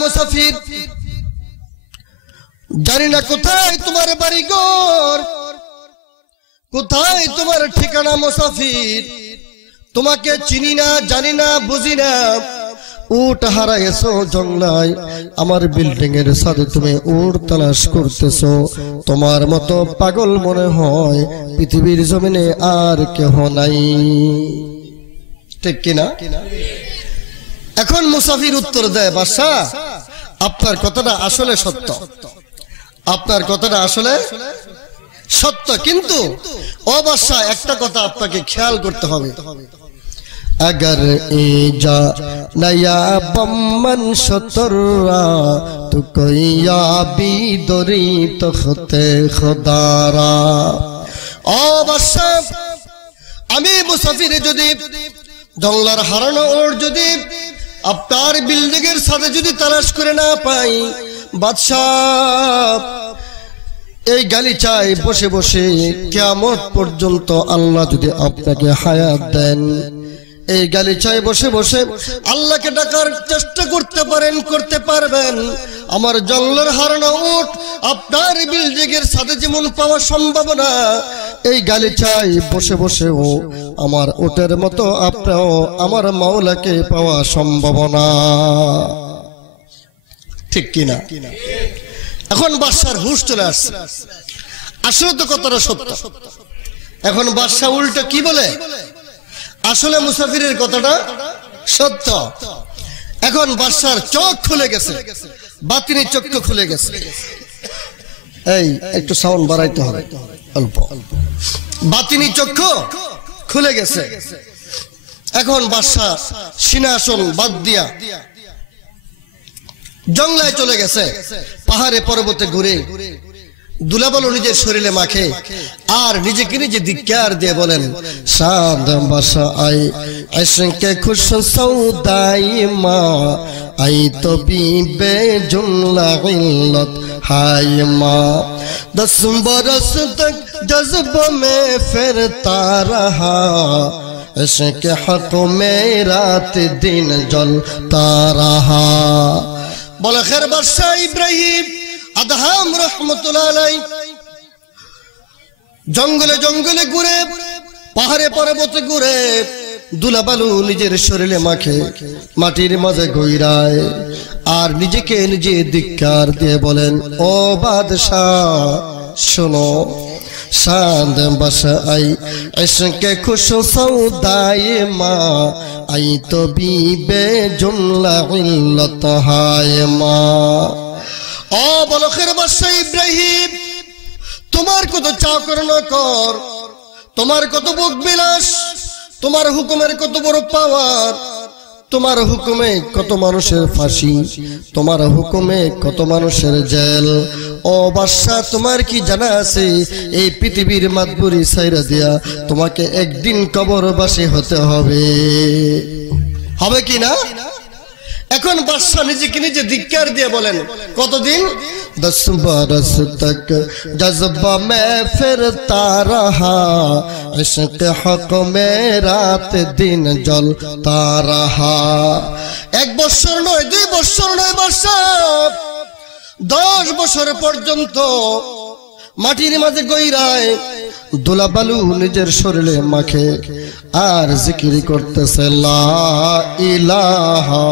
মুসাফির, জানি না কোথায় তোমার বাড়িঘর, কোথায় তোমার ঠিকানা মুসাফির, তোমাকে চিনি না, জানি না, বুঝি না। উট হারাইছো জঙ্গলায়, আমার বিল্ডিং এর সাথে তুমি উট তালাশ করতেছো। তোমার মতো পাগল মনে হয় পৃথিবীর জমিনে আর কেহ নাই, ঠিক কিনা? এখন মুসাফির উত্তর দেয়, বাদশা আপনার কথাটা আসলে সত্য, আপনার কথাটা আসলে সত্য, কিন্তু ও বাদশা একটা কথা আপনাকে খেয়াল করতে হবে। अगर ईजा नया बम्मन शतरा तो कोई याबी दरी तख्ते खुदारा। ओ बादशाह, আমি মুসাফির যদি জঙ্গলার হারানো ওর যদি আপনার বিল্ডিং এর সাথে যদি তালাশ করে না পাই, বাদশাহ এই গালিচায় বসে বসে কিয়ামত পর্যন্ত আল্লাহ যদি আপনাকে হায়াত দেন, এই গালিচায় বসে বসে আল্লাহকে ডাকার চেষ্টা করতে পারেন, করতে পারবেন। আমার জঙ্গলের হারানো উট আপনার বিল্ডিং এর সাথে যেমন পাওয়া সম্ভব না, এই গালিচায় বসে বসেও আমার উটের মতো আপনাও আমার মাওলাকে পাওয়া সম্ভব না, ঠিক কিনা? এখন বাদশার হুঁশ চলে আসছে, আসলে তো কথাটা সত্য। এখন বাদশা উল্টো কি বলে, আসলে মুসাফিরের কথাটা সত্য। এখন বাদশার চোখ খুলে গেছে, বাতিনি চক্ষু খুলে গেছে। এই একটু সাউন্ড বাড়াইতে হবে অল্প। বাতিনি চক্ষু খুলে গেছে। এখন বাদশা সিংহাসন বাদ দিয়া জঙ্গলায় চলে গেছে, পাহাড়ে পর্বতে ঘুরে দুলাবালু নিজের শরীরে মাখে আর নিজেকে নিজে ধিক্কার দিয়ে বলেন, সাদ বাদশা আই আশকে খুশ সৌদাই মা আই তো বিবে জুমলা ইল্লত হাই মা। 10 बरस तक जज्बा में फिरता रहा, इश्क हक में रात दिन जलता रहा। बोला खैर बादशाह इब्राहिम আদহাম রহমতুল্লাহ আলাইহি জঙ্গলে জঙ্গলে ঘুরে, পাহাড়ে পর্বতে ঘুরে দুলাবালু নিজের শরীরে মাখে, মাটির মাঝে গইরায় আর নিজেকে নিজে ধিক্কার দিয়ে বলেন, ও বাদশাহ শোনো, शाद बस आई इश्क खुश सौदाए माँ आई तो बीबे जुमला इल्लत हाय माँ। ও বলখের বাদশা ইব্রাহিম, তোমার কত চাকর নকর, তোমার কত ভোগ বিলাস, তোমার হুকুমের কত বড় পাওয়ার, তোমার হুকুমে কত মানুষের ফাঁসি, তোমার হুকুমে কত মানুষের জেল। ও বাদশা, তোমার কি জানা আছে এই পৃথিবীর মাতবুরি ছাইরা দিয়া তোমাকে একদিন কবরবাসী হতে হবে, হবে কি না? এখন বাদশা নিজেকে নিজে ধিক্কার দিয়ে বলেন, কতদিন? 10 बरस तक जज्बा में फिरता रहा, इश्क हक में रात दिन जलता रहा। 1 বছর নয়, 2 বছর নয় বাদশা, 10 বছর পর্যন্ত মাটির মাঝে গইরায় দুলাবালু নিজের শরীরে মাখে আর জিকির করতেছে, লা ইলাহা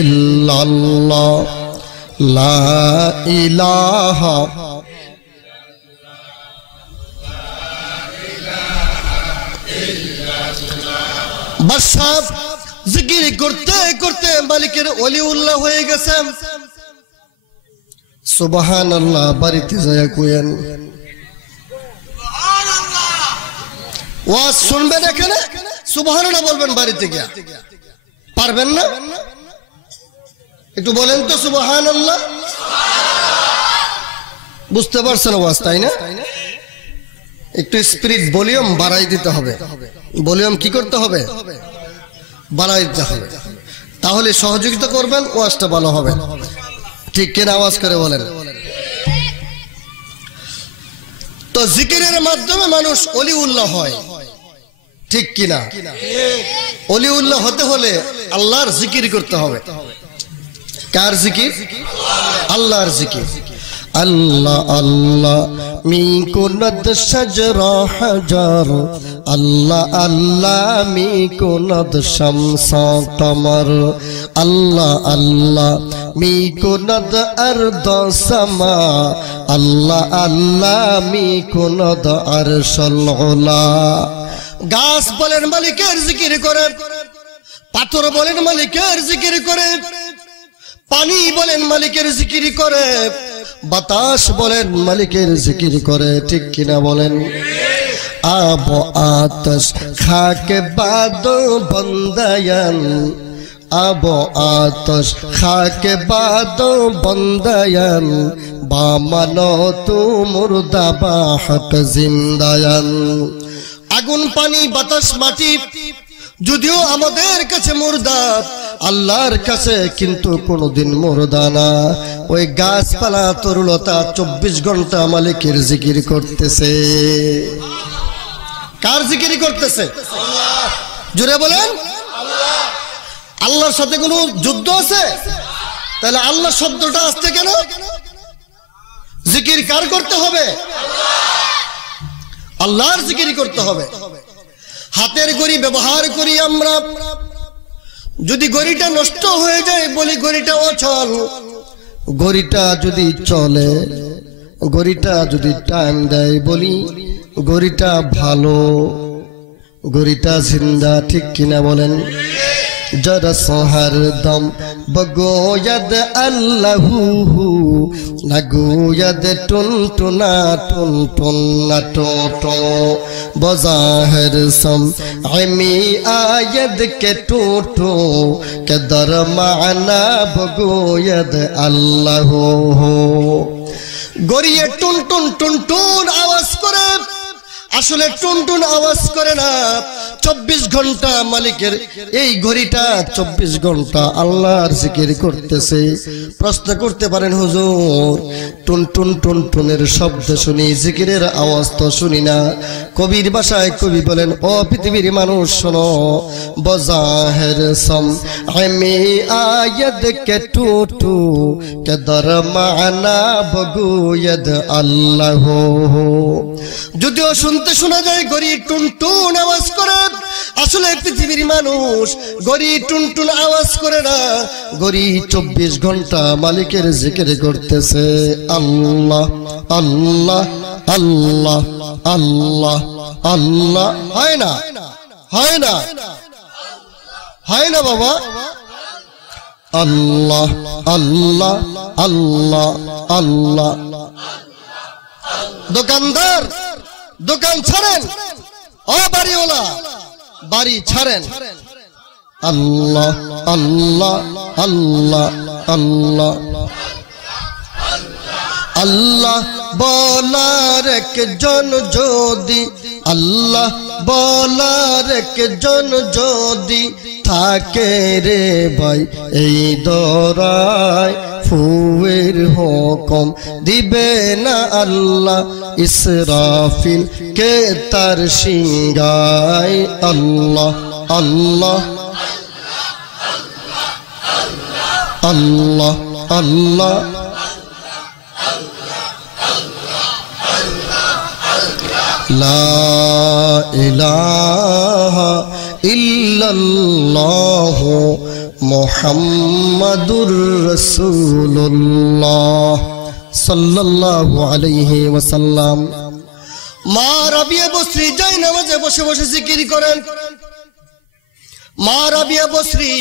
ইল্লাল্লাহ লা ইলাহা। বাদশা জিকির করতে করতে মালিকের ওলিউল্লাহ হয়ে গেছে। সুবহানাল্লাহ, বাড়িতে যায় কইেন ওয়াজ শুনবেন, এখানে সুবহানাল্লাহ বলবেন বাড়িতে গিয়া, পারবেন না? একটু বলেন তো সুবহানাল্লাহ। বুঝতে পারছেন ওয়াজ, তাই না? একটু স্পিরিট ভলিউম বাড়াই দিতে হবে। ভলিউম কি করতে হবে? বাড়াই দিতে হবে, তাহলে সহযোগিতা করবেন, ওয়াজটা ভালো হবে, ঠিক কিনা? আওয়াজ করে বলেন। তো জিকিরের মাধ্যমে মানুষ ওলিউল্লাহ হয়, ঠিক কিনা? ওলিউল্লাহ হতে হলে আল্লাহর জিকির করতে হবে। কার জিকির? আল্লাহর জিকির। আল্লাহ আল্লাহ মি কুনত শাজরা হাজার, আল্লাহ আল্লাহ মি কুনত শামস কমর, আল্লাহ আল্লাহ মি কুনত আরদ সামা, আল্লাহ আল্লাহ মি কুনত আরশুল উলা। গাছ বলেন মালিকের জিকির করে, পাথর বলেন মালিকের জিকির করে, পানি বলেন মালিকের জিকির করে, বাতাস বলেন মালিকের জিকির করে, ঠিক কিনা বলেন? আব আতশ খাকে বাদো বন্দায়ান, আব আতশ খাকে বাদো বন্দায়ান, বামানো তু মুর্দা বা হক জিন্দায়ান। আগুন পানি বাতাস মাটি যদিও আমাদের কাছে মুর্দা, আল্লাহর কাছে কিন্তু কোনদিন মুর্দা না। ওই গাছপালা তরুলতা 24 ঘন্টা মালিকের জিকির করতেছে। কার জিকির করতেছে? জোরে বলেন। আল্লাহর সাথে কোনো যুদ্ধ আছে? তাহলে আল্লাহ শব্দটা আসছে কেন? জিকির কার করতে হবে? আল্লাহর জিকির করতে হবে। হাতের ঘড়ি ব্যবহার করি আমরা, যদি ঘড়িটা নষ্ট হয়ে যায় বলি ঘড়িটা অচল। ঘড়িটা যদি চলে, ঘড়িটা যদি টাইম দেয় বলি ঘড়িটা ভালো, ঘড়িটা জিন্দা, ঠিক কিনা বলেন? জরস হরদম বগোয়দ আল্লাহু, নগোয়দ টুনটুনা টুনটুনা টোটো, বজাহির সম আমি আয়দ কে টোটো, কে দর মানা বগোয়দ আল্লাহু। গড়িয়ে টুনটুন টুনটুন আওয়াজ করে, আসলে টুনটুন আওয়াজ করে না। 24 ঘন্টা মালিকের এই ঘড়িটা 24 ঘন্টা আল্লাহর জিকির করতেছে। প্রশ্ন করতে পারেন হুজুর, টুনটুন টুনটুনের শব্দ শুনি, জিকিরের আওয়াজ তো শুনি না। কবির ভাষায় কবি বলেন, ও পৃথিবীর মানুষ শোনো, বজাহির সম আমি আয়াদ কে টুটু, কে দর মানা বগুয়দ আল্লাহ। যদিও শুনতে শোনা যায় ঘড়ি টুনটুন আওয়াজ করে, আসলে পৃথিবীর মানুষ ঘড়ি টুনটুন আওয়াজ করে না। ঘড়ি 24 ঘন্টা মালিকের জিকির করতেছে। আল্লাহ আল্লাহ আল্লাহ আল্লাহ আল্লাহ। হয় না? হয় না? হয় না বাবা? আল্লাহ আল্লাহ আল্লাহ আল্লাহ। দোকানদার দোকান ছাড়েন, ও বাড়িওয়ালা বাড়ি ছাড়েন। আল্লাহ আল্লাহ আল্লাহ আল্লাহ। আল্লাহ বলার একজন যদি, আল্লাহ বলার একজন যদি থাকে রে ভাই এই দরায়, ফুয়ের হুকুম দিবে না আল্লাহ ইসরাফিল কে তার সিংগায়। আল্লাহ আল্লাহ আল্লাহ আল্লাহ। লা ইলাহা ইল্লাল্লাহ মুহাম্মাদুর রাসূলুল্লাহ সাল্লাল্লাহু আলাইহি ওয়াসাল্লাম। মা রাবিয়া বসরি যায় নামাজে বসে বসে জিকির করেন। মা রাবিয়া বসরি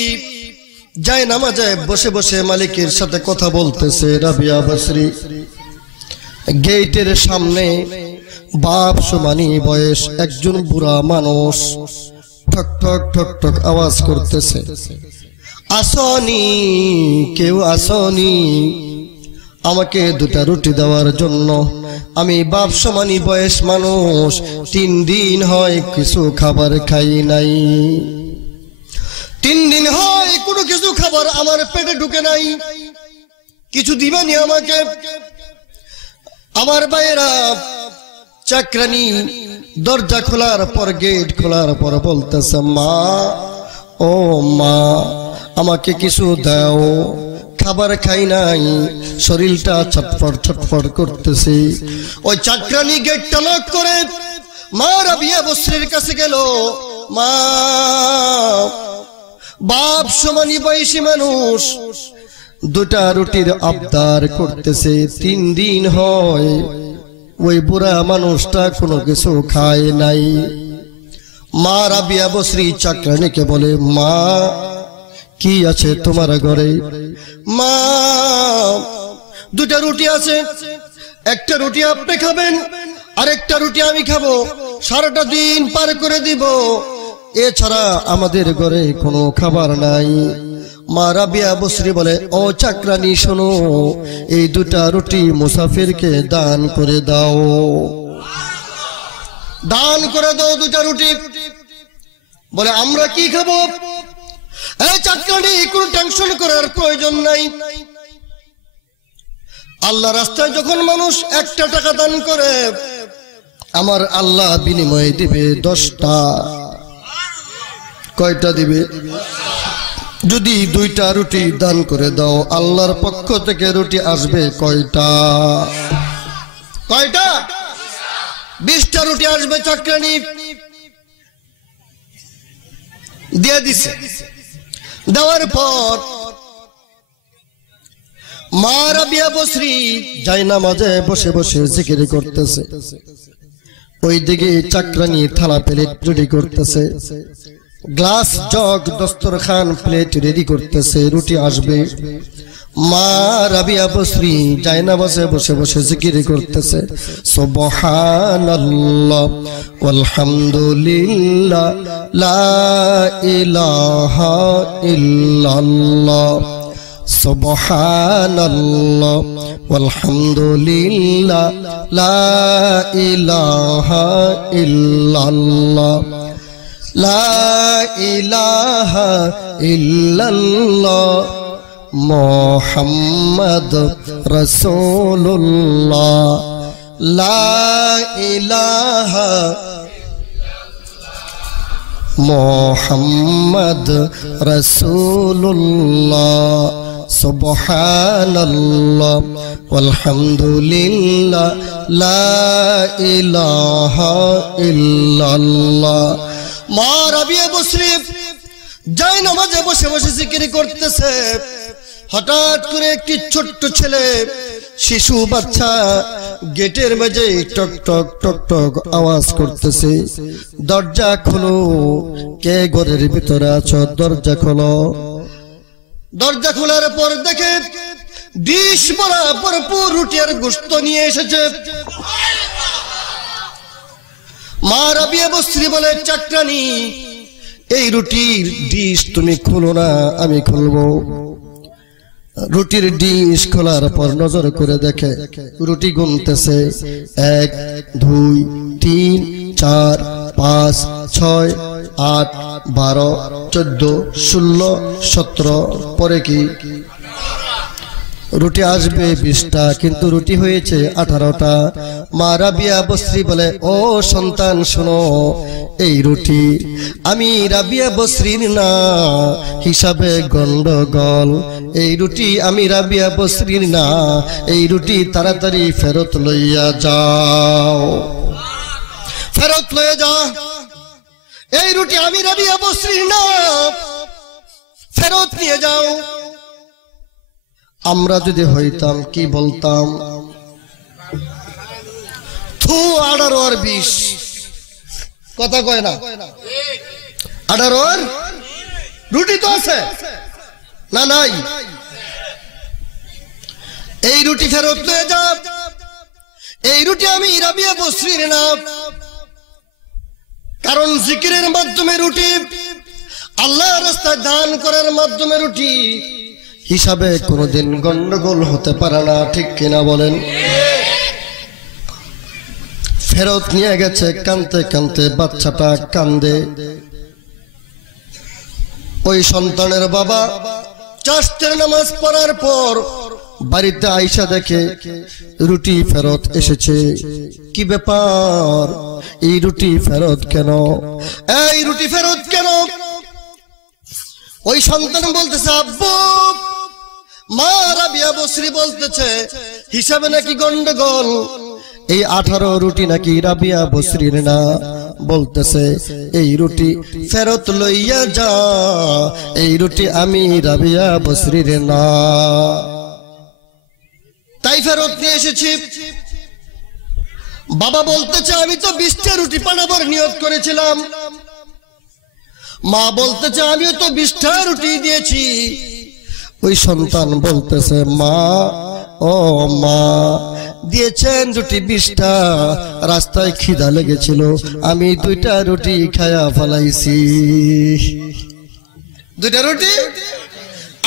যায় নামাজে বসে বসে মালিকের সাথে কথা বলতেছে। রাবিয়া বসরি গেটের সামনে বাপ সমানি বয়স একজন বুড়া মানুষ ঠক ঠক ঠক ঠক আওয়াজ করতেছে, আসনি কেউ আসনি, আমাকে 2টা রুটি দেওয়ার জন্য। আমি বাপ সমানি বয়স মানুষ, 3 দিন হয় কিছু খাবার খাই নাই। 3 দিন হয় কোনো কিছু খাবার আমার পেটে ঢুকে নাই, কিছু দিবেনি আমাকে? আমার ভাইয়েরা চাকরানি দরজা খোলার পর গেট খোলার পর বলতেছে, মা ও মা আমাকে কিছু দাও, খাবার খাই নাই, শরীরটা ছটফট ছটফট করতেছে। ওই চাকরানি গেটটা লক করে মা রাবিয়া বসরির কাছে গেল। মা, বাপ সমানি বয়সী মানুষ, দুটা রুটির আবদার করতেছে। 3 দিন হয় ওই বুড়া মানুষটা কোনো কিছু খায় নাই। মা রাবিয়া বসরি চাকরানিকে বলে, মা কি আছে তোমার ঘরে? মা, দুটা রুটি আছে, একটা রুটি আপনি খাবেন, আরেকটা রুটি আমি খাবো, সারাটা দিন পার করে দিব, এছাড়া আমাদের ঘরে কোনো খাবার নাই। মা রাবিয়া বসরি বলে, ও চাকরানি শোনো, এই দুটা রুটি মুসাফিরকে দান করে দাও, দান করে দাও দুটা রুটি। বলে, আমরা কি খাবো? এই চাকরানি, কোনো টেনশন করার প্রয়োজন নাই। আল্লাহ রাস্তায় যখন মানুষ 1টা টাকা দান করে, আমার আল্লাহ বিনিময়ে দিবে 10টা। কয়টা দিবে? যদি 2টা রুটি দান করে দাও, আল্লাহর পক্ষ থেকে রুটি আসবে কয়টা? কয়টা? 20টা রুটি আসবে। চাকরানি দিয়ে দিছে। দেওয়ার পর মা রাবিয়া বসরি জায়নামাজে বসে বসে জিকির করতেছে। ওইদিকে চাকরানি থালা প্লেট রেডি করতেছে, গ্লাস জগ দস্তরখান প্লেট রেডি করতেছে, রুটি আসবে। মা রাবিয়া বসরি জায়নামাজে বসে বসে জিকির করতেছে, সুবহানাল্লাহ ওয়ালহামদুলিল্লাহ লা ইলাহা ইল্লাল্লাহ, সুবহানাল্লাহ ওয়ালহামদুলিল্লাহ লা ইলাহা ইল্লাল্লাহ, লা ইলাহা ইল্লাল্লাহ মুহাম্মদ রাসূলুল্লাহ, লা ইলাহা মুহাম্মদ রাসূলুল্লাহ, সুবহানাল্লাহ ওয়ালহামদুলিল্লাহ লা ইলাহা ইল্লাল্লাহ। মা রাবিয়া বসরি জায়নামাজে বসে বসে জিকির করতেছে। হঠাৎ করে একটি ছোট্ট ছেলে, শিশু বাচ্চা, গেটের মাঝে টক টক টক টক আওয়াজ করতেছে, দরজা খোলো, কে ঘরের ভিতরে আছো, দরজা খোলো। দরজা খোলার পর দেখে ডিশ ভরা ভরপুর রুটি আর গোশত নিয়ে এসেছে। মা রাবিয়া বসরি বলে, চাকরানি, এই রুটির ডিশ তুমি খুলো না, আমি খুলবো। রুটির ডিশ খোলার পর নজর করে দেখে রুটি গুনতেছে, 1 2 3 4 5 6 8 12 14 16 17, পরে কি রুটি আসবে 20টা, কিন্তু রুটি হয়েছে 18টা। মা রাবিয়া বসরি বলে, ও সন্তান শোনো, এই রুটি আমি রাবিয়া বসরির না, হিসাবে গন্ডগোল। এই রুটি আমি রাবিয়া বসরির না, এই রুটি তাড়াতাড়ি ফেরত লইয়া যাও, ফেরত লইয়া যাও। এই রুটি আমি রাবিয়া বসরির না, ফেরত নিয়ে যাও। আমরা যদি হইতাম কি বলতাম? থু, 18 আর 20 কথা কয় না? 18 আর রুটি তো আছে না? নাই। এই রুটি ফেরত নিয়ে যাও। এই রুটি আমি রাবিয়া বসরির না, কারণ জিকিরের মাধ্যমে রুটি, আল্লাহর রাস্তায় দান করার মাধ্যমে রুটি, হিসাবে কোনোদিন গন্ডগোল হতে পারে না, ঠিক কিনা বলেন? ফেরত নিয়ে গেছে। কানতে কানতে বাচ্চাটা কান্দে। ওই সন্তানের বাবা চাষতের নামাজ পড়ার পর বাড়িতে আইসা দেখে রুটি ফেরত এসেছে। কি ব্যাপার, এই রুটি ফেরত কেন? এই রুটি ফেরত কেন? ওই সন্তান বলতেছে, আব্বু মা রাবিয়া বসরি বলতেছে হিসাবে নাকি গন্ডগোল, এই 18 রুটি নাকি রাবিয়া বসরির না, বলতেছে এই রুটি ফেরত লইয়া যা, এই রুটি আমি রাবিয়া বসরির না। তাই ফেরত নিয়ে এসেছি। বাবা বলতেছে আমি তো 20টা রুটি পাঠাবার নিয়ত করেছিলাম। মা বলতেছে আমিও তো 20টা রুটি দিয়েছি। ওই সন্তান বলতেছে মা, ও মা, দিয়েছেন রুটি 20টা, রাস্তায় খিদা লেগেছিল, আমি 2টা রুটি খায়া ফেলাইছি। 2টা রুটি,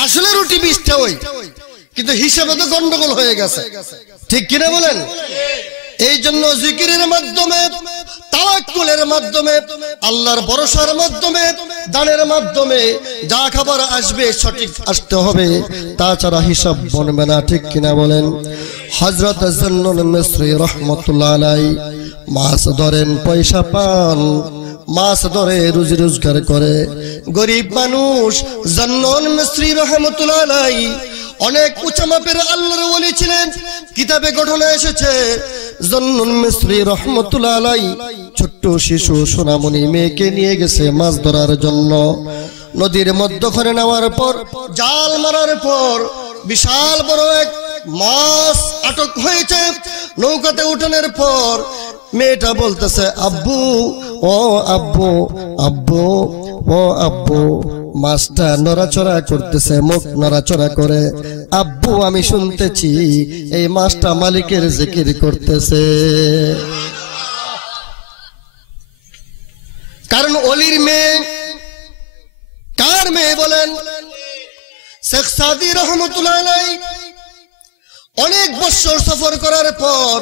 আসলে রুটি 20টা ওই, কিন্তু হিসাবে তো গন্ডগোল হয়ে গেছে, ঠিক কিনা বলেন? এই জন্য জিকিরের মাধ্যমে, তাওয়াক্কুলের মাধ্যমে, আল্লাহর ভরসার মাধ্যমে, দানের মাধ্যমে যা খাবার আসবে সঠিক আসতে হবে, তাছাড়া হিসাব বনবে না, ঠিক কিনা বলেন? হযরত জুন্নুন মিসরি রাহমাতুল্লাহ আলাইহি মাছ ধরেন, পয়সা পান, মাছ ধরে রুজি রোজগার করে, গরিব মানুষ। জুন্নুন মিসরি রাহমাতুল্লাহ আলাইহি অনেক উঁচা মাপের আল্লাহর ওলি ছিলেন। কিতাবে ঘটনা এসেছে জুন্নুন মিসরি রাহমাতুল্লাহ আলাইহি ছোট্ট শিশু সোনামণি মেয়েকে নিয়ে গেছে মাছ ধরার জন্য। নদীর মধ্যখানে নেওয়ার পর, জাল মারার পর বিশাল বড় এক মাছ আটক হয়েছে। নৌকাতে উঠানোর পর মেয়েটা বলতেছে আব্বু, ও আব্বু, আব্বু, ও আব্বু। মাছটা নড়াচড়া করতেছে, মুখ নড়াচড়া করে। আব্বু আমি শুনতেছি এই মাছটা মালিকের জিকির করতেছে। কারণ অলির মেয়ে, কার মেয়ে বলেন? শেখ সাদি রহমতুল্লাহ আলাইহি অনেক বছর সফর করার পর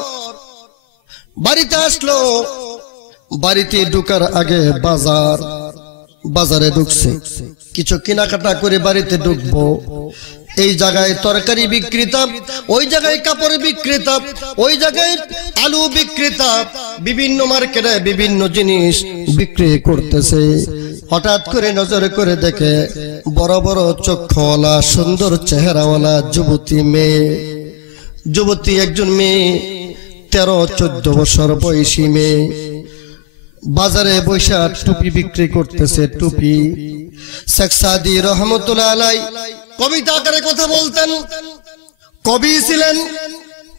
বাড়িতে আসলো। বাড়িতে ঢোকার আগে বাজারে ঢুকছে, কিছু কেনাকাটা করে বাড়িতে ঢুকবো। এই জায়গায় তরকারি বিক্রেতা, ওই জায়গায় কাপড় বিক্রেতা, ওই জায়গায় আলু বিক্রেতা, বিভিন্ন মার্কেটে বিভিন্ন জিনিস বিক্রি করতেছে। হঠাৎ করে নজর করে দেখে বড় বড় চক্ষুওয়ালা, সুন্দর চেহারাওয়ালা যুবতী মেয়ে, যুবতী একজন মেয়ে, 13-14 বছর বয়সী মেয়ে, বাজারে বৈশা টুপি বিক্রি করতেছে। টুপি। শেখ সাদি রহমতুল্লাহ আলাইহি কবিতা আকারে কথা বলতেন, কবি ছিলেন।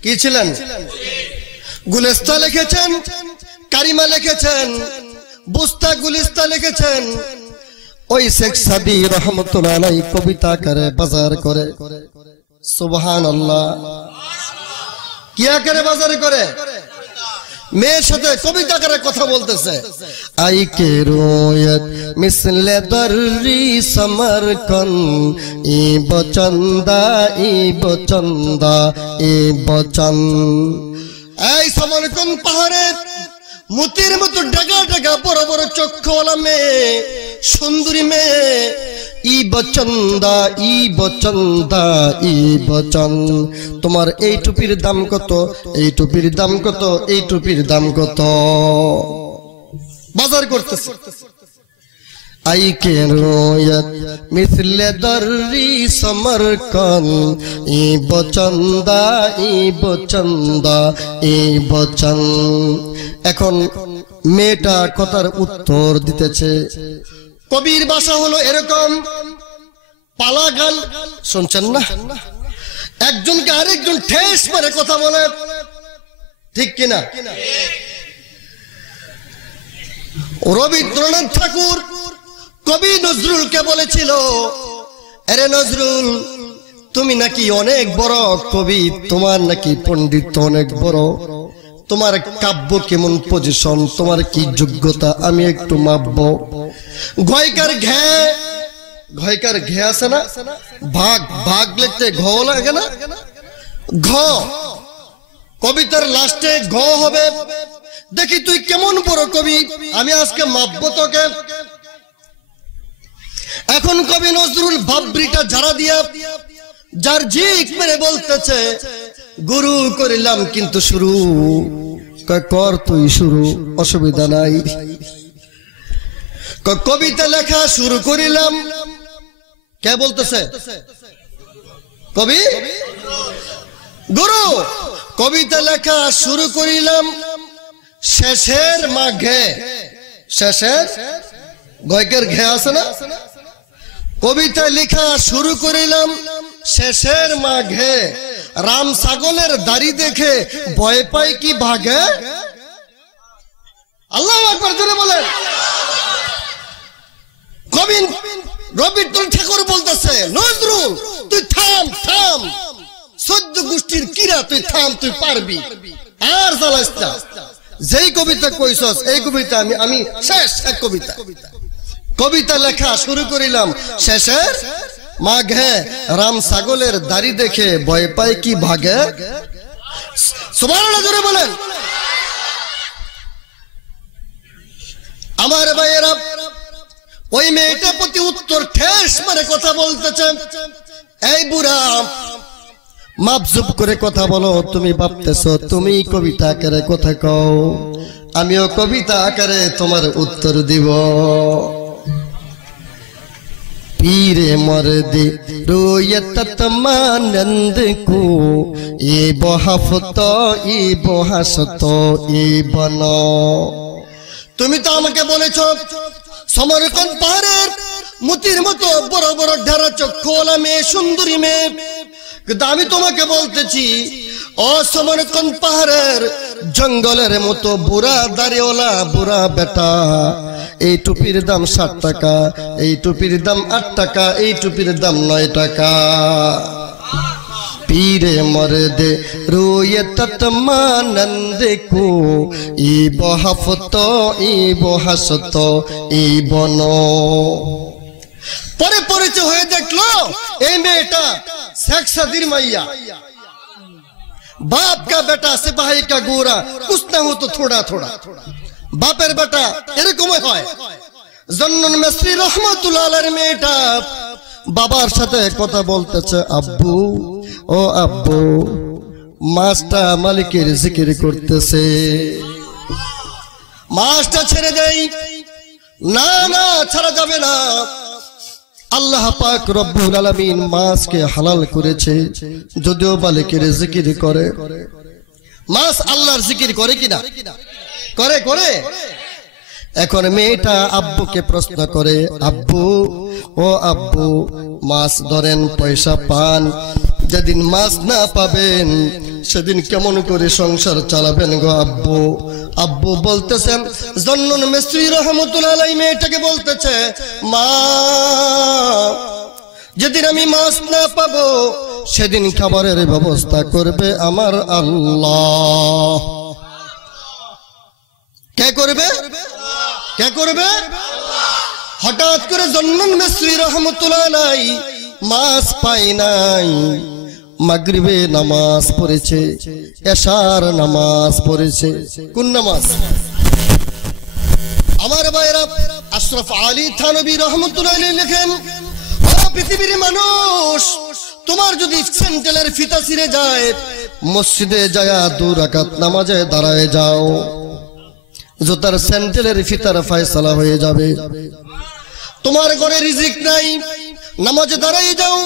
কি ছিলেন? গুলিস্তা লিখেছেন, কারিমা লিখেছেন, বুস্তা গুলিস্তা লিখেছেন। ওই শেখ সাদি রহমতুল্লাহ আলাইহি কবিতা আকারে বাজার করে। সুবহানাল্লাহ। কি আকারে বাজার করে? মেয়ের সাথে কবিতা করে কথা বলতেছে। আই কে রোয়ত মিসলে দর্রি সমরকন, ই বচন্দা, ই বচন্দা, ই বচন। এই সমরকন পাহাড়ে মুতির মতো ডাগা ডাগা বড় বড় চক্ষুওয়ালা মেয়ে, সুন্দরী মেয়ে, ই বচন্দা, ই বচন্দা, ই বচন। তোমার এই টুপির দাম কত? এই টুপির দাম কত? এই টুপির দাম কত? বাজার করতেছে। আই কে রোয়ত মিসলে দর্রি সমরকন, ই বচন্দা, ই বচন্দা, ই বচন। এখন মেয়েটা কথার উত্তর দিতেছে। কবির ভাষা হলো এরকম, পালা গান শুনছেন না? একজনকে আরেকজন ঠেস মারে কথা বলে, ঠিক কিনা? রবীন্দ্রনাথ ঠাকুর কবি নজরুলকে বলেছিল, আরে নজরুল, তুমি নাকি অনেক বড় কবি, তোমার নাকি পণ্ডিত অনেক বড়, তোমার কাব্য কেমন পজিশন, তোমার কি যোগ্যতা আমি একটু মাপবো। ঘয়কার ঘে, ঘয়কার ঘে আছে না? ভাগ, ভাগ লিখতে ঘ লাগে না? ঘ, কবিতার লাস্টে ঘ হবে। দেখি তুই কেমন বড় কবি, আমি আজকে মাপবো তোকে। এখন কবি নজরুল ভাবরিটা ঝাড়া দিয়া যার জিক মেরে বলতেছে, গুরু করিলাম কিন্তু শুরু, কর তুই শুরু, অসুবিধা নাই। কবিতা লেখা শুরু করিলাম। কে বলতেছে? কবি গুরু। কবিতা লেখা শুরু করিলাম শেষের মাঘে, শেষের গয়কের ঘে আছে না, কবিতা লেখা শুরু করিলাম শেষের মাঘে, রাম ছাগলের দাড়ি দেখে ভয় পায় কি ভাগে। আল্লাহু আকবার জোরে বলেন। কবি রবীন্দ্রনাথ ঠাকুর বলতেছে, নজরুল তুই থাম থাম, 14 গোষ্ঠীর কিরা তুই থাম, তুই পারবি, আর জ্বালাস না। যেই কবিতা কইছস এই কবিতা আমি শেষ এক কবিতা। কবিতা লেখা শুরু করিলাম শেষের মাঘে, রাম ছাগলের দাড়ি দেখে ভয় পায় কি ভাগে। সুবহানাল্লাহ জোরে বলেন। আমার ভাইয়েরা, ওই মেয়েটার প্রতি উত্তর ঠেস মারে কথা বলতেছে, এই বুড়া মাপজুপ করে কথা বলো, তুমি ভাবতেছো তুমি কবিতা আকারে কথা কও, আমিও কবিতা আকারে তোমার উত্তর দিব। पीरे मर्दे रोयत तमानंद को ए बहफतो ए बहसतो ए बनो। তুমি তো আমাকে বলেছো সমরকন্দ পাহাড়ের মুতির মতো বড় বড় ঢারা চক্ষুওয়ালা মেয়ে, সুন্দরী মেয়ে, কিন্তু আমি তোমাকে বলতেছি ও সমরকন্দ পাহাড়ের জঙ্গলের মতো বুড়া দাড়িওয়ালা বুড়া বেটা, এই টুপির দাম 60 টাকা, এই টুপির দাম 8 টাকা, এই টুপির দাম 9 টাকা। पीरे मर्दे रोये तत्मानंद को ई बहफतो ई बहसतो ई बनो। परे परिचय হয়ে দেখলো এই মেয়েটা শেখ সাদির মাইয়া, बाप का बेटा सिपाही का गोरा, कुछ ना हो तो थोड़ा थोड़ा बापेर बेटा এরকম হয়। জন্নুন মিসরি রহমাতুল্লাহ আলাইহির মেয়েটা বাবার সাথে কথা বলতেছে, আব্বু ও আব্বু, মাছটা মালিকের জিকির করতেছে, মাছটা ছেড়ে দেই। না না, ছাড়া যাবে না, আল্লাহ পাক রব্বুল আলামিন মাছকে হালাল করেছে, যদিও মালিকের জিকির করে। মাছ আল্লাহর জিকির করে কিনা? করে করে। এখন মেয়েটা আব্বুকে প্রশ্ন করে, আব্বু ও আব্বু, মাছ ধরেন, পয়সা পান, যেদিন মাছ না পাবেন সেদিন কেমন করে সংসার চালাবেন গো আব্বু? আব্বু বলতেছেন, জন্নুন মিসরি রহমাতুল্লাহ আলাইহি মেয়েটাকে বলতেছে, মা, যেদিন আমি মাছ না পাবো সেদিন খাবারের ব্যবস্থা করবে আমার আল্লাহ। কে করবে? কে করবে? হঠাৎ করে জন্নুন মিসরি রহমাতুল্লাহ আলাইহি মাছ পাই নাই, মাগরিবে নামাজ পড়েছে, এশার নামাজ পড়েছে। কোন নামাজ? আমার ভাইরা, আশরাফ আলী থানভী রাহমাতুল্লাহ আলাইহি লেখেন, ও পৃথিবীর মানুষ, তোমার যদি স্যান্ডেলের ফিতা ছিঁড়ে যায়, মসজিদে যায় 2 রাকাত নামাজে দাঁড়ায় যাও, জুতার স্যান্ডেলের ফিতার ফয়সালা হয়ে যাবে। তোমার ঘরে রিজিক নাই, নামাজে দাঁড়ায় যাও।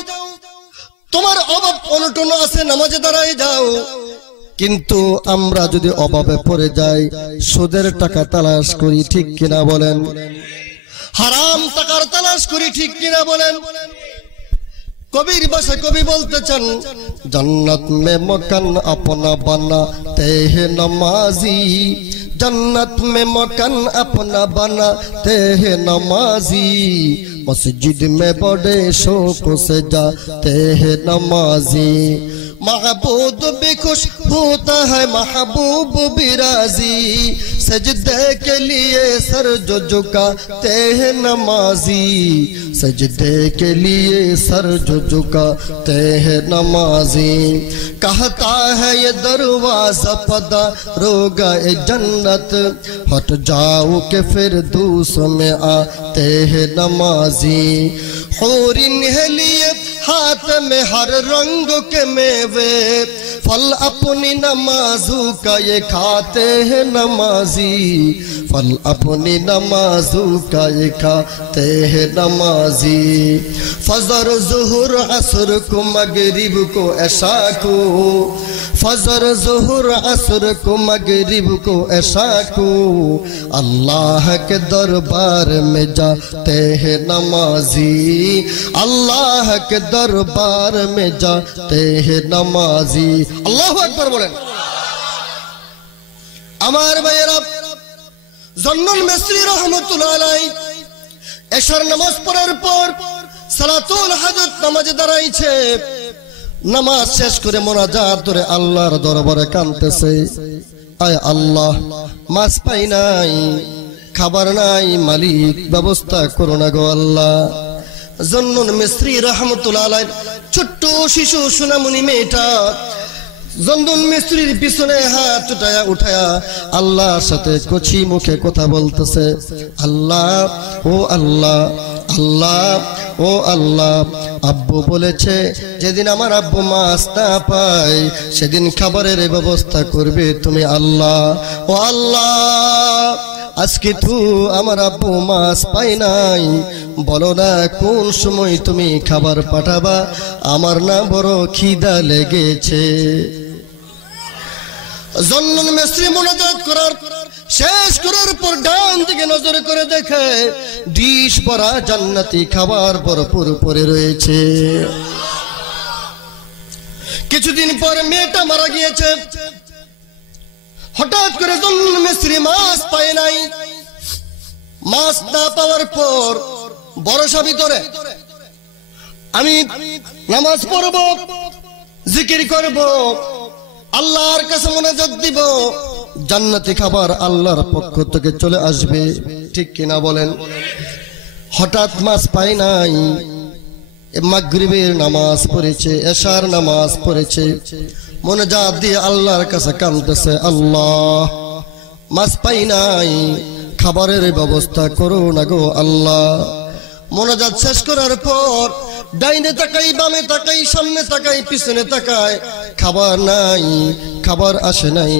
তোমার অভাব অনটন আছে, নামাজে দাঁড়ায় যাও। কিন্তু আমরা যদি অভাবে পড়ে যাই, সুদের টাকা তালাশ করি, ঠিক কিনা বলেন? হারাম টাকার তালাশ করি, ঠিক কিনা বলেন? কবির ভাষায় কবি বলতেছেন, জান্নাত মে মকান আপনা বানাতে হে নমাজি, जन्नत में मकान अपना बनाते हैं नमाजी, मस्जिद में बड़े शौक से जाते हैं नमाजी, महबूब भी खुश होता है महबूब भी राजी, सजदे के लिए सर जो झुकाते हैं नमाजी, सजदे के लिए सर जो झुकाते हैं नमाजी, कहता है ये दरवाजा पधारोगा ए जन्नत, हट जाओ के फिर दूसरों में आते हैं नमाजी, हूरिन है लिए हाथ में हर रंग के मेवे, फल अपनी नमाजू का ये खाते हैं नमाजी, फल अपनी नमाजू का ये खाते हैं नमाजी। फजर ज़ुहुर असर को मगरिब को ऐशा को, फजर ज़ुहुर असर को मगरिब को ऐशा को, अल्लाह के दरबार में जाते हैं नमाजी, अल्लाह के दरबार में जाते हैं नमाजी। अल्लाहु আকবার বলেন। আমার ভাইয়েরা, জন্নুল মিসরি রহমাতুল্লাহ আলাইহি এশার নামাজ পড়ার পর সালাতুল হাজত নামাজে দাঁড়াইছে। নামাজ শেষ করে মোনাজাত করে আল্লাহর দরবারে কাঁদতেছে, আয় আল্লাহ, মাছ পাই নাই, খাবার নাই, মালিক ব্যবস্থা করো না গো আল্লাহ। জন্নুল মিসরি রহমাতুল্লাহ আলাইহি ছোট্ট শিশু সোনামণি মেয়েটা জন্নুল মিসরির পিছনে হাত উঠায়া আল্লাহর সাথে কচি মুখে কথা বলতেছে, আল্লাহ ও আল্লাহ, আল্লাহ ও আল্লাহ, আব্বু বলেছে যেদিন আমার আব্বু মাছ না পায় সেদিন খাবারের ব্যবস্থা করবে তুমি আল্লাহ। ও আল্লাহ, আজকে তো আমার আব্বু মাছ পাই নাই, বলো না কোন সময় তুমি খাবার পাঠাবা, আমার না বড় খিদা লেগেছে। জন্নুল মিসরি মুনাজাত করার শেষ করার পর ডান দিকে নজর করে দেখে ডিশ ভরা জান্নাতি খাবার ভরপুর পড়ে রয়েছে। কিছুদিন পর মেয়েটা মারা গিয়েছে। হঠাৎ করে জন্নুল মিসরি মাছ পায় নাই। মাছ না পাওয়ার পর ভরসা ভিতরে আমি নামাজ পড়ব, জিকির করব, আল্লাহর কাছে মুনাজাত দিব, জান্নাতি খাবার আল্লাহর পক্ষ থেকে চলে আসবে, ঠিক কিনা বলেন? হঠাৎ মাছ পায় নাই। মাগরিবের নামাজ পড়েছে, এশার নামাজ পড়েছে, মুনাজাত দিয়ে আল্লাহর কাছে কাঁদতেছে, আল্লাহ মাছ পাই নাই, খাবারের ব্যবস্থা করো না গো আল্লাহ। মুনাজাত শেষ করার পর ডাইনে তাকাই, বামে তাকাই, সামনে তাকাই, পিছনে তাকাই, খাবার নাই, খাবার আসে নাই।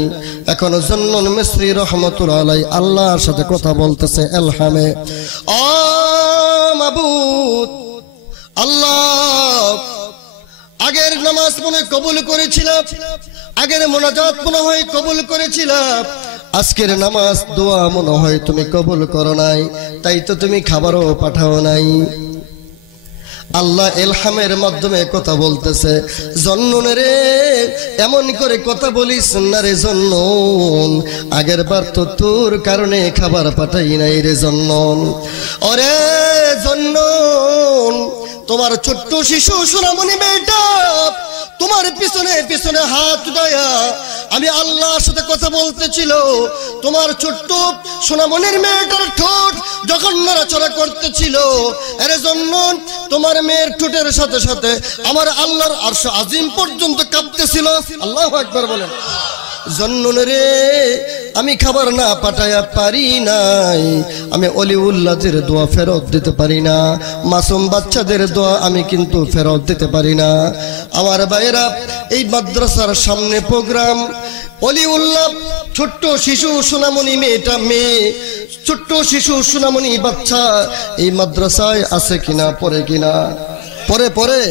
এখনো জন্নুল মিসরি রহমাতুল্লাহ আলাইহি আল্লাহর সাথে কথা বলতেছে এলহামে, ও মাবুদ আল্লাহ, আগের নামাজ মনে কবুল করেছিলাম, আগের মুনাজাত মনে হয় কবুল করেছিলাম, আজকের নামাজ দোয়া মনে হয় তুমি কবুল করো নাই, তাই তো তুমি খাবারও পাঠাও নাই। আল্লাহ এলহামের মাধ্যমে কথা বলতেছে, জন্নুন রে, এমন করে কথা বলিস না রে জন্নুন, আগের বার তো তোর কারণে খাবার পাঠাই নাই রে জন্নুন। ওরে জন্নুন, তোমার ছোট্ট শিশু সোনামণি মেয়েটা তোমার পিছনে পিছনে হাত উঠায়া আমি আল্লাহর সাথে কথা বলতেছিল। তোমার ছোট্ট সোনামণির মেয়েটার ঠোঁট যখন নড়াচড়া করতেছিল, এর জন্য তোমার মেয়ের ঠোঁটের সাথে সাথে আমার আল্লাহর আরশ আজিম পর্যন্ত কাঁপতেছিল। আল্লাহু আকবার বলেন। জন্নুন রে, আমি খাবার না পাঠায়া পারি নাই, আমি অলিউল্লাহদের দোয়া ফেরত দিতে পারি না, মাসুম বাচ্চাদের দোয়া আমি কিন্তু ফেরত দিতে পারি না। আমার ভাইয়েরা, এই মাদ্রাসার সামনে প্রোগ্রাম, অলিউল্লাহ ছোট্ট শিশু সোনামণি মেয়েটা, মেয়ে ছোট্ট শিশু সোনামণি বাচ্চা এই মাদ্রাসায় আছে কিনা, পড়ে কিনা? পরে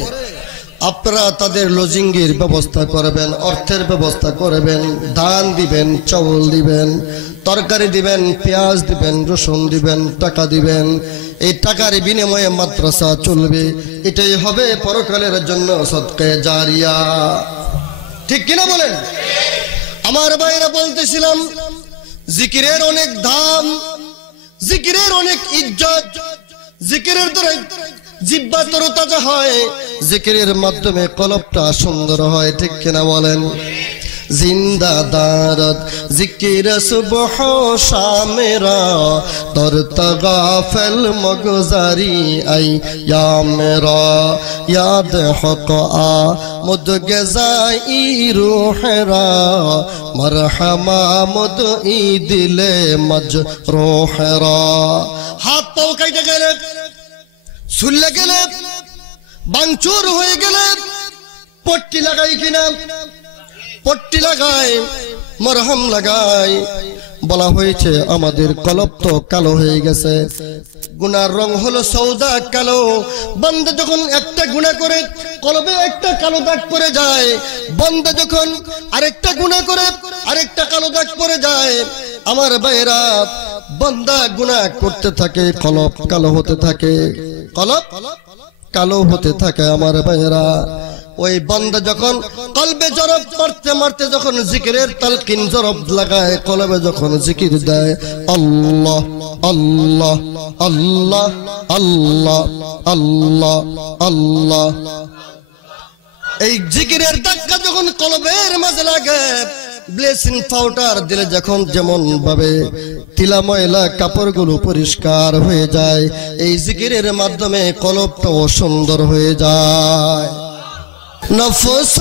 আপনারা তাদের লজিংয়ের ব্যবস্থা করবেন, অর্থের ব্যবস্থা করবেন, দান দিবেন, চাউল দিবেন, তরকারি দিবেন, পেঁয়াজ দিবেন, রসুন দিবেন, টাকা দিবেন। এই টাকার বিনিময়ে মাদ্রাসা চলবে, এটাই হবে পরকালের জন্য সদকায়ে জারিয়া, ঠিক কিনা বলেন? আমার ভাইরা বলতেছিলাম, জিকিরের অনেক দাম, জিকিরের অনেক ইজ্জত, জিকিরের দ্বারা জিহ্বা তরতাজা হয়, জিকিরের মাধ্যমে কলবটা সুন্দর হয়, ঠিক কিনা বলেন? জিন্দা দারদ জিকির সুবহ শামেরা দরতা গাফল মগজারি আই ইয়া মেরা ইয়াদ হক আ মুদ গজাই রূহরা মারহামা মুদ ই দিলে মজরুহরা। হাত পাও কাইতে গেলে, ছুললে গেলে, বাংচুর হয়ে গেলে পট্টি লাগাই কিনা, পট্টি লাগায়, মরহম লাগায়। বলা হয়েছে আমাদের কলব তো কালো হয়ে গেছে, গুনার রং হলো সৌদা কালো। বান্দা যখন একটা গুনাহ করে কলবে একটা কালো দাগ পড়ে যায়, বান্দা যখন আরেকটা গুনাহ করে আরেকটা কালো দাগ পড়ে যায়, আমার ভাইরা, বান্দা গুনাহ করতে থাকে, কলব কালো হতে থাকে, কলব কালো হতে থাকে। আমার ভাইরা, ওই বান্দা যখন কলবে জরব মারতে মারতে যখন জিকিরের তালকিন জরব লাগায়, কলবে যখন জিকির দেয়, আল্লাহ আল্লাহ আল্লাহ আল্লাহ আল্লাহ আল্লাহ, এই জিকিরের ধাক্কা যখন কলবের মাঝে লাগে, ব্লেসিং পাউডার দিলে যখন যেমন ভাবে তিলা ময়লা কাপড়গুলো পরিষ্কার হয়ে যায়, এই জিকিরের মাধ্যমে কলবটাও সুন্দর হয়ে যায়। नफ्स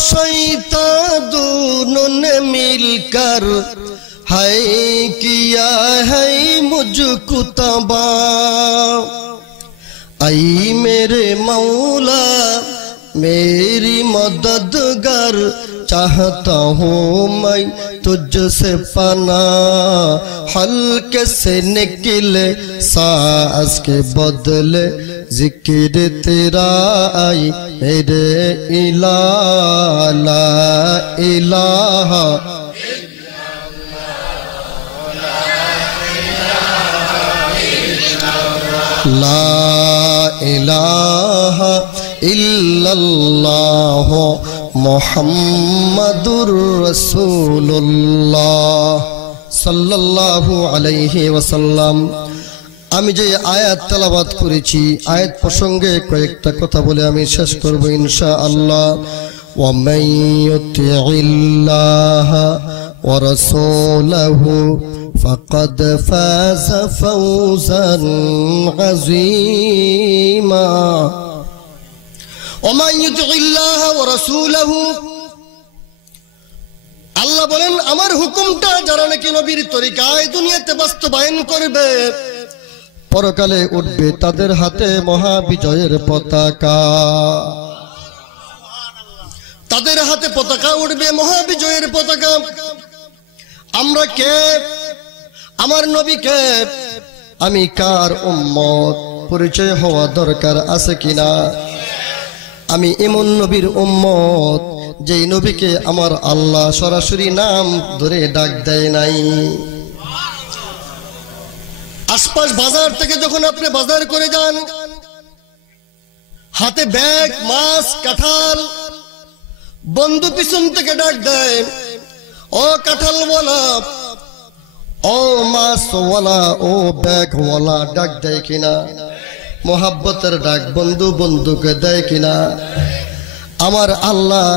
शैतान दोनों ने मिलकर है किया है मुझको तबाह, आई मेरे मौला मेरी मददगार, चाहता हूँ मैं तुझसे पना, हल्के से निकले सांस के बदले जिक्र तेरा आई मेरे इलाहा, ला इलाहा ला इलाहा इल्लल्लाह मुहम्मदुर रसूलुल्लाह সাল্লাল্লাহু আলাইহি ওয়াসাল্লাম। আমি যে আয়াত তেলাওয়াত করেছি, আয়াত প্রসঙ্গে কয়েকটা কথা বলে আমি শেষ করব ইনশাআল্লাহ। ওয়া মান ইউতিইল্লাহা ওয়া রাসূলাহু ফাকাদ ফাযা ফাওজান আযীমা। ওয়া মান ইউতিইল্লাহা ওয়া রাসূলাহু, আল্লাহ বলেন আমার হুকুমটা যারা নাকি নবীর তরিকায় দুনিয়াতে বাস্তবায়ন করবে, পরকালে উঠবে তাদের হাতে মহাবিজয়ের পতাকা, তাদের হাতে পতাকা উঠবে, মহাবিজয়ের পতাকা। আমরা কে? আমার নবী কে? আমি কার উম্মত? পরিচয় হওয়া দরকার আছে কিনা? আমি এমন নবীর উম্মত যেই নবীকে আমার আল্লাহ সরাসরি নাম ধরে ডাক দেয় নাই। আশপাশ বাজার থেকে যখন আপনি বাজার করে যান, হাতে ব্যাগ, মাছ, কাঁঠাল, বন্ধু পিছন থেকে ডাক দেয়, ও কাঁঠালওয়ালা, ও মাছওয়ালা, ও ব্যাগওয়ালা, ডাক দেয় কিনা? মোহাব্বতের ডাক বন্ধু বন্ধুকে দেয় কিনা? আমার আল্লাহ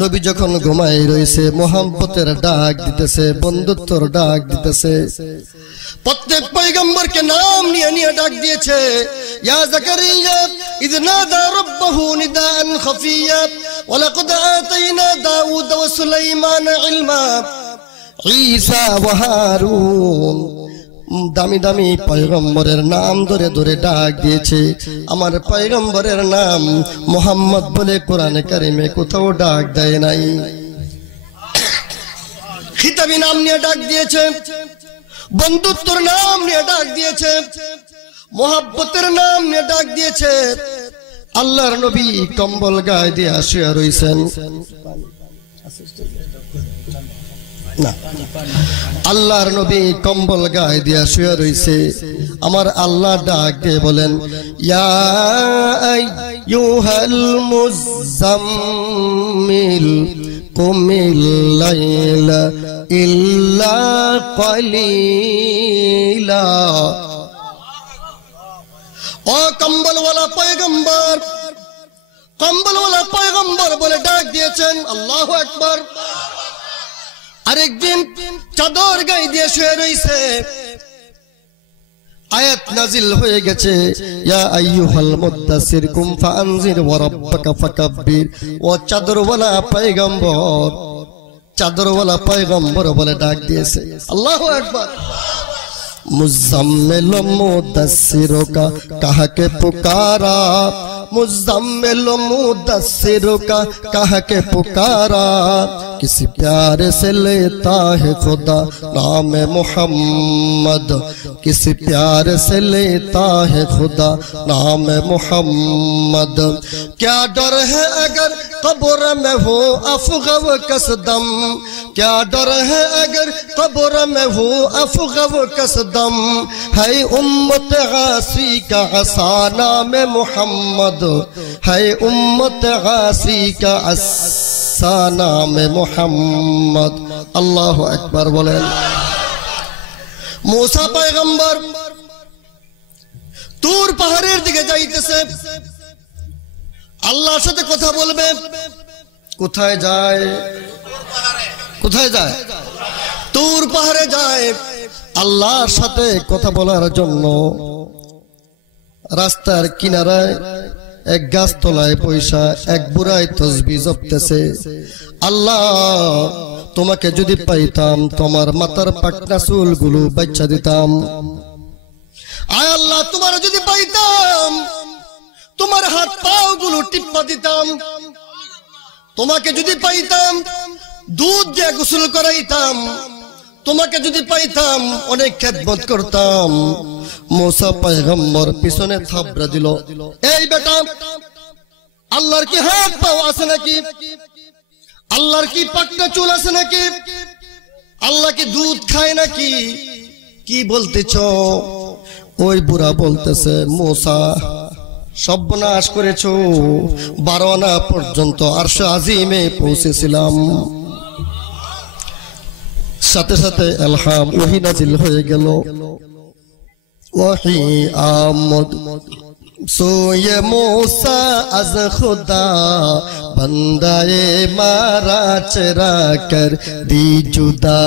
নবী যখন ঘুমায় রয়েছে, মোহাব্বতের ডাক দিতেছে, বন্ধুত্বর ডাক দিতেছে। প্রত্যেক পয়গম্বরকে নাম নিয়ে নিয়ে ডাক দিয়েছে। ইয়া যাকারিয়া ইয নাদা রাব্বাহু নিদাআন খাফিয়া ওয়া লাকাদ আতাইনা দাউদ ওয়া সুলাইমানা ইলমা, ঈসা ওয়া হারুন, দামি দামি পয়গম্বরের নাম ধরে ধরে ডাক দিয়েছে। আমার পয়গম্বরের নাম মুহাম্মদ বলে কোরআনে কারিমে কোথাও ডাক দেয় নাই। খিতাবি নাম নিয়ে ডাক দিয়েছে, বন্ধুত্বর নাম নিয়ে ডাক দিয়েছে, মোহাব্বতের নাম নিয়ে ডাক দিয়েছে। আল্লাহর নবী কম্বল গায়ে দিয়ে শুয়ে রইছেন না, আল্লাহর নবী কম্বল গায়ে দিয়ে শুয়ে রইছে। আমার আল্লাহ ডাক দিয়ে বলেন, ইয়া আইয়ুহাল মুযাম্মিল কুমিল লাইলা ইল্লা কলিলা। ও কম্বলওয়ালা পয়গম্বর, কম্বলওয়ালা পয়গম্বর বলে ডাক দিয়েছেন। আল্লাহু আকবার। আরেকদিন চাদর গায়ে দিয়ে শুয়ে রইছে, আয়াত নাজিল হয়ে গেছে, ইয়া আইয়ুহাল মুদ্দাসির কুম ফাআনজির ওয়া রাব্বাকা ফাকাব্বির। ও চাদরওয়ালা পয়গম্বর, চাদরওয়ালা পয়গম্বর বলে ডাক দিয়েছে। আল্লাহু আকবার। मुज़म्मिल मुद्दस्सिर का कहा के पुकारा, मुज़म्मिल मुदस्सिर का कह के पुकारा किसी प्यार से लेता है खुदा नाम मोहम्मद किसी प्यार से लेता है खुदा नाम मोहम्मद क्या डर है अगर कब्र में हो अफगव कसदम क्या डर है अगर कब्र में हो अफगव कसदम है उम्मत गासी का असाना में मोहम्मद है उम्मत गासी का असाना में मोहम्मद अल्लाह अकबर बोलें मूसा पैगंबर तूर পাহাড়ের দিকে যাইতেছে আল্লাহর সাথে কথা বলবে কোথায় যায় তূর পাহাড়ে যায় আল্লাহর সাথে কথা বলার জন্য রাস্তার কিনারায় এক গাছ তলায় পয়সা এক বুড়াই তসবিহ জপতেছে আল্লাহ তোমাকে যদি পাইতাম তোমার মাথার পাকনা চুলগুলো বাচ্চা দিতাম আয় আল্লাহ তোমার যদি পাইতাম তোমার হাত পাগুলো টিপ্পা দিতাম তোমাকে যদি পাইতাম দুধ দিয়ে গোসল করাইতাম তোমাকে যদি পাইতাম অনেক খেদমত করতাম मूसा पैगंबर পিছনে থাবড়া দিল এই বেটা আল্লাহর কি হাত পাও আছে নাকি আল্লাহর কি পাকনা চুল আছে নাকি আল্লাহ কি দুধ খায় নাকি কি বলতেছো ওই বুড়া বলতেছে मूसा সর্বনাশ করেছো 12 আনা পর্যন্ত আরশে আজিমে পৌঁছেছিলাম সাথে সাথে ইলহাম ওহী নাজিল হয়ে গেল वही आमद सोये मूसा अज खुदा बंदाए मारा चरा कर दी जुदा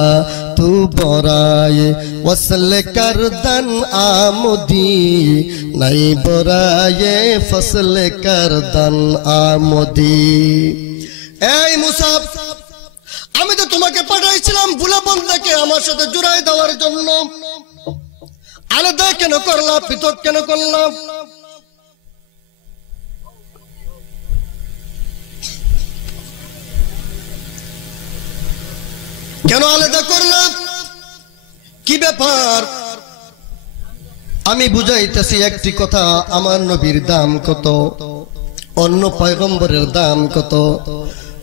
तू बोराए वसल कर दन आमुदी नहीं बोराए फसल कर दन आमुदी ऐ मूसा আমি তো তোমাকে পাঠাইছিলাম বুলা বন্দাকে আমার সাথে জুড়াই দেওয়ার জন্য আলাদা কেন করলা পৃথক কেন করলাম কেন আলাদা করলাম কি ব্যাপার আমি বুঝাইতেছি একটি কথা আমার নবীর দাম কত অন্য পয়গম্বরের দাম কত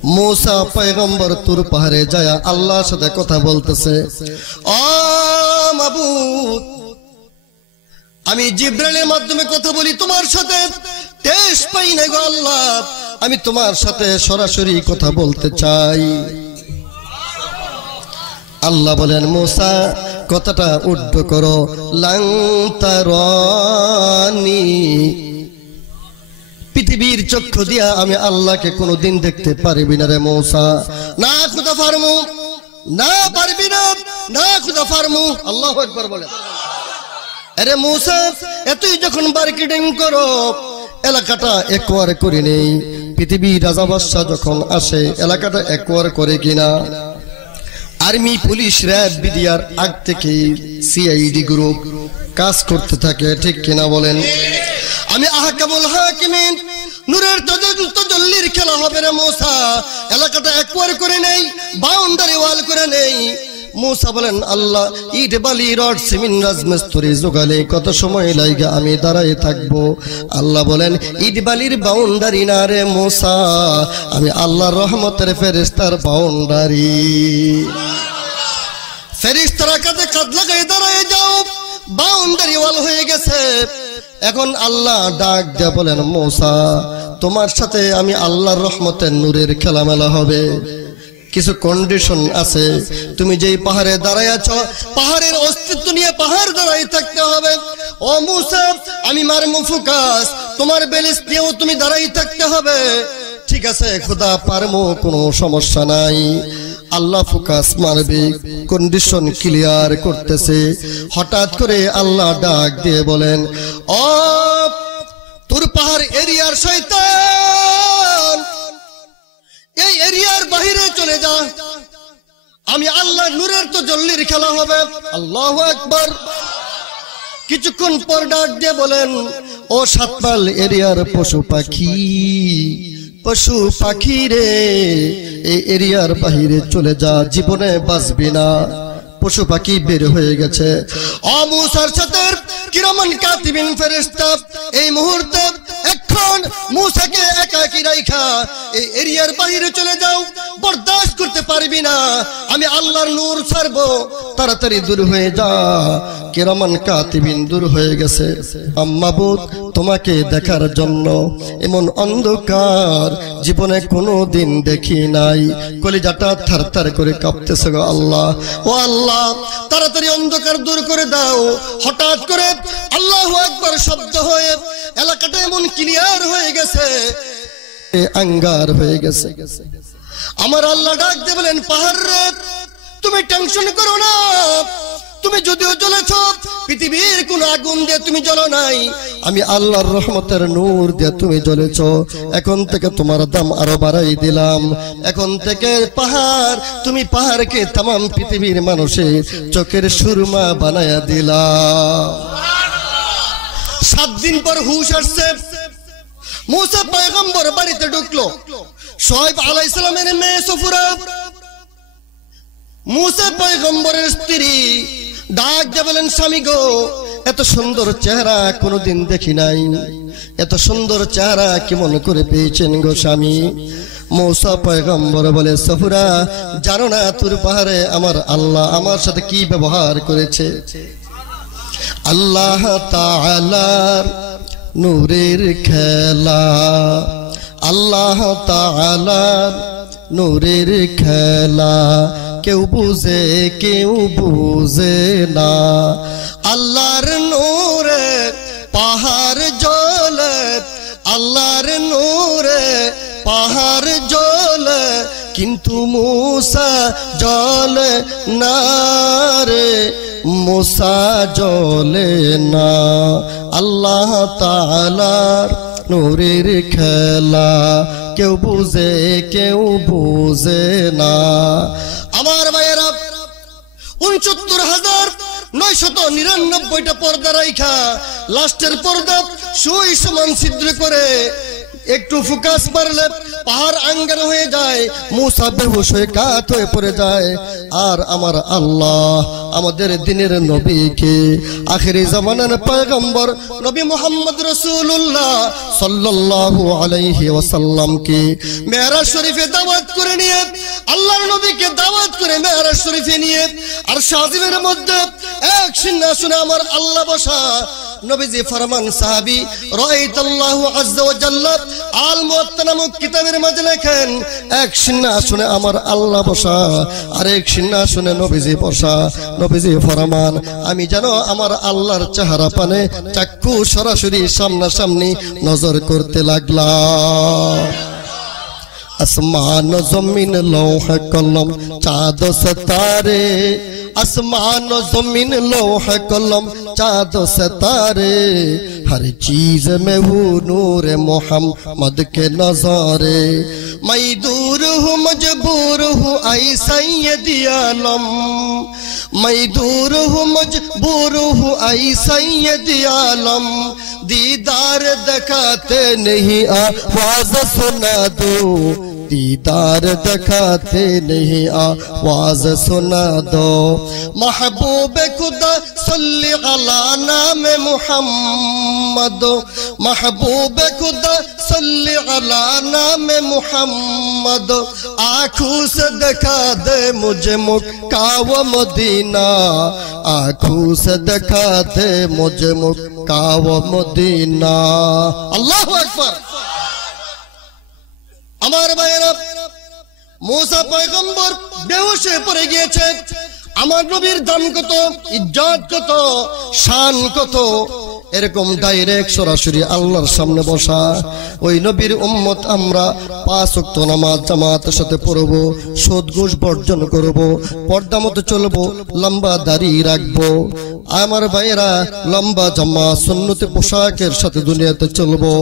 मूसा पैगंबर तुर पहाड़े जाया अल्लाह साथे कथा बोलतेছে ও মাবুদ আমি জিবরাইলের মাধ্যমে কথা বলি তোমার সাথে টেস্ট পাই না গো আল্লাহ আমি তোমার সাথে সরাসরি কথা বলতে চাই আল্লাহ বলেন मूसा কথাটা উদ্ধ করো লাং তারানি পৃথিবীর চক্ষু দিয়া আমি আল্লাহকে কোনোদিন দেখতে পারবি না রে मूसा না খুদা ফারমু না পারবি না না খুদা ফারমু আল্লাহু আকবার বলে আরে मूसा এতই যখন মার্কেটিং করো এলাকাটা একবার করে নেই পৃথিবীর রাজা বাদশা যখন আসে এলাকাটা একবার করে কিনা আর্মি পুলিশ র‍্যাব বিডিআর আগ থেকে সিআইডি গ্রুপ কাজ করতে থাকে ঠিক কিনা বলেন আমি আহকামুল হাকিমিন নূরের তাজাল্লির খেলা হবে রে मूसा এলাকাটা একবার করে নেই বাউন্ডারি ওয়াল করে নেই मूसा বলেন আল্লাহ ইট বালি রড সিমেন্ট রাজমিস্ত্রি জোগালে কত সময় লাগে আমি দাঁড়ায় থাকব আল্লাহ বলেন ইট বালির বাউন্ডারি না রে मूसा আমি আল্লাহর রহমতের ফেরেশতার বাউন্ডারি ফেরেশতারা কাঁধে কাঁধ লাগায় দাঁড়ায় যাও বাউন্ডারি ওয়াল হয়ে গেছে এখন আল্লাহ ডাক দিয়ে বলেন मूसा তোমার সাথে আমি আল্লাহর রহমতের নূরের খেলামেলা হবে কিছু কন্ডিশন আছে তুমি যেই পাহাড়ে দাঁড়ায় আছো পাহাড়ের অস্তিত্ব নিয়ে পাহাড় দাঁড়ায় থাকতে হবে ও मूसा আমি মারমু ফোকাস তোমার বেলিস নিয়েও তুমি দাঁড়ায় থাকতে হবে ঠিক আছে খোদা পারমু কোনো সমস্যা নাই আল্লাহ ফোকাস মারবে কন্ডিশন ক্লিয়ার করতেছে হঠাৎ করে আল্লাহ ডাক দিয়ে বলেন ও তুর পাহাড় এরিয়ার শয়তান এই এরিয়ার বাইরে চলে যা আমি আল্লাহ নূরের তো জল্লির খেলা হবে আল্লাহু আকবার কিছুক্ষণ পর ডাক দিয়ে বলেন ও সাতপাল এরিয়ার পশু পাখি, পশু পাখি রে, এই এরিয়ার বাহিরে চলে যা, জীবনে বাঁচবি না। পশু পাখি বের হয়ে গেছে। ও মুসার সাথে কিরামান কাতিবিন ফেরেশতা এই মুহূর্তে এখন মুসাকে একাকী রাইখা এই এরিয়ার বাইরে চলে যাও, বরদাস্ত করতে পারবি না, আমি আল্লাহর নূর ছাড়বো, তাড়াতাড়ি দূর হয়ে যা। কিরামান কাতিবিন দূর হয়ে গেছে। আম্মাবুদ, তোমাকে দেখার জন্য এমন অন্ধকার জীবনে কোনো দিন দেখি নাই। কলিজাটা থারথার করে কাঁপতেছে গো আল্লাহ। ও আল্লাহ, তাড়াতাড়ি অন্ধকার দূর করে দাও। হঠাৎ করে আল্লাহু আকবার শব্দ হয়ে এলাকাটা এমন ক্লিয়ার হয়ে গেছে, আঙ্গার হয়ে গেছে। আমার আল্লাহ ডাক দিয়ে বলেন, পাহাড় রে, তুমি টেনশন করো না, তুমি যদিও জ্বলেছ, পৃথিবীর কোন আগুন দিয়ে তুমি জ্বলো নাই, আমি আল্লাহর রহমতের নূর দিয়ে তুমি জ্বলেছ। এখন থেকে তোমার দাম আরো বাড়াই দিলাম। এখন থেকে পাহাড়, তুমি পাহাড়কে তামাম পৃথিবীর মানুষের চোখের সুরমা বানায়া দিলাম। 7 দিন পর হুশ আসছে। মুসা পয়গম্বর বাড়িতে ঢুকলো। শুআয়ব আলাইহিস সালামের মেয়ে সফুরা, মুসা পয়গম্বরের স্ত্রী, ডাক দিয়ে বলেন, স্বামী গো, এত সুন্দর চেহারা কোনোদিন দেখি নাই, এত সুন্দর চেহারা কেমন করে পেয়েছেন গো স্বামী? মুসা পয়গম্বর বলে, সফুরা, জানো না তোর পাহাড়ে আমার আল্লাহ আমার সাথে কি ব্যবহার করেছে? আল্লাহ তাআলার নূরের খেলা, আল্লাহ তাআলার নূরের খেলা, কেউ বুঝে কেউ বুঝে না। আল্লাহর নূরে পাহাড় জ্বলে, আল্লাহর নূরে পাহাড় জ্বলে, কিন্তু মুসা জ্বলে না রে, মুসা জ্বলে না। আল্লাহ তাআলার নূরের খেলা, কেউ বুঝে কেউ বুঝে না। আমার ভাইয়েরা, ৬৯,৯৯৯টা পর্দা রাইখা লাস্টের পর্দা সুই সমান ছিদ্র করে একটু ফোকাস মারলে পাহাড় আঙ্গার হয়ে যায়, মুসা বেহুশ হয়ে কাত হয়ে পড়ে যায়। আর আমার আল্লাহ আমাদের দিনের নবীকে, আখিরি জামানার পয়গম্বর নবী মুহাম্মদ রাসূলুল্লাহ সাল্লাল্লাহু আলাইহি ওয়াসাল্লামকে মেরাজ শরীফে দাওয়াত করে নিয়ে, আল্লাহর নবীকে দাওয়াত করে মেরাজ শরীফে নিয়ে, আর শাজিমের মধ্যে এক সিংহাসনে আমার আল্লাহ বসা। নবীজি ফরমান, সাহাবী রাআইতাল্লাহু আযজা ওয়া জাল্লা আল মুওয়াত্তা নামক কিতাবের মাঝে লেখেন, এক সিংহাসনে আমার আল্লাহ বসা, আর এক সিংহাসনে নবীজি বসা। নবীজি ফরমান, আমি যেন আমার আল্লাহর চেহারা পানে চাক্ষু সরাসরি সামনাসামনি নজর করতে লাগলাম। আসমান জমিন লৌহ কলম চাঁদ সিতারে, आसमान जमीन लोह कलम चाँद सितारे, हर चीज में हूँ नूर मोहम्मद के नज़ारे। मैं दूर हूँ मजबूर हूँ आई सैयदी आलम, मैं दूर हूँ मजबूर हूँ आई सैयदी आलम। दीदार दिखाते नहीं आवाज सुना दो, दीदार दिखाते नहीं आवाज सुना दो। महबूब खुदा सल्ली अला नाम मुहम्मद, महबूब खुदा सल्ली अला नाम मुहम्मद। आँखों से दिखा दे मुझे मक्का व मदीना, आँखों से दिखा दे मुझे मक्का व मदीना। अल्लाहु अकबर। আমার ভাইয়েরা, মুসা পয়গম্বর বেহুশ হয়ে পড়ে গিয়েছে। আমার নবীর দাম কত, ইজ্জত কত, শান কত, এরকম ডাইরেক্ট সরাসরি আল্লাহর সামনে বসা। ওই নবীর উম্মত আমরা 5 ওয়াক্ত নামাজ জামাতের সাথে পড়ব, সুদ ঘুষ বর্জন করব, পর্দা মতো চলবো, লম্বা দাড়ি রাখবো। আমার ভাইয়েরা, লম্বা জামা সুন্নতে পোশাকের সাথে দুনিয়াতে চলবো,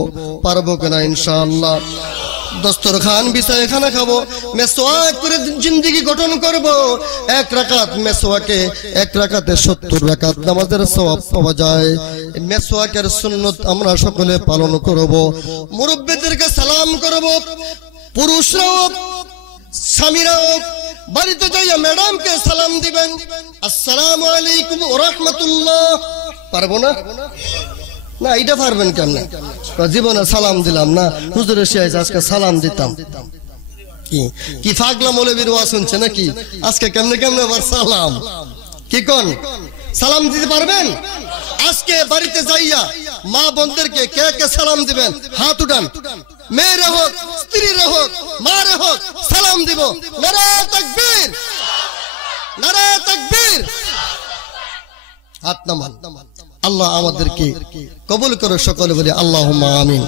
পারবো কিনা ইনশাআল্লাহ? দস্তরখান বিছায় খানা খাবো, মেসওয়াক করে জিন্দেগি গঠন করব। 1 রাকাত মেসওয়াকে 1 রাকাতে 70 রাকাত নামাজের সওয়াব পাওয়া যায়। মেসওয়াকের সুন্নত আমরা সকলে পালন করব। মুরব্বিদেরকে সালাম করব। পুরুষরাও স্বামীরাও বাড়িতে যাইয়া ম্যাডামকে সালাম দিবেন, আসসালামু আলাইকুম ওয়া রাহমাতুল্লাহ। পারবো না? না এটা পারবেন কেমনে? জীবনে সালাম দিলাম না, হুজুরের শেষ আজকে সালাম দিতাম। কি ফাগলা মৌলবীর ওয়াজ শুনছে নাকি? আজকে কেমনে কেমনে আবার সালাম, কি কোন? সালাম দিতে পারবেন? আজকে বাড়িতে যাইয়া মা বোনদেরকে কে কে সালাম দিবেন? হাত উঠান। মেয়েরে হোক, স্ত্রীরে হোক, মারে হোক, সালাম দিব। নারায়ে তাকবীর, নারায়ে তাকবীর। হাত নামান। আল্লাহ আমাদেরকে কবুল করো, সকলে বলি আল্লাহুম্মা আমিন।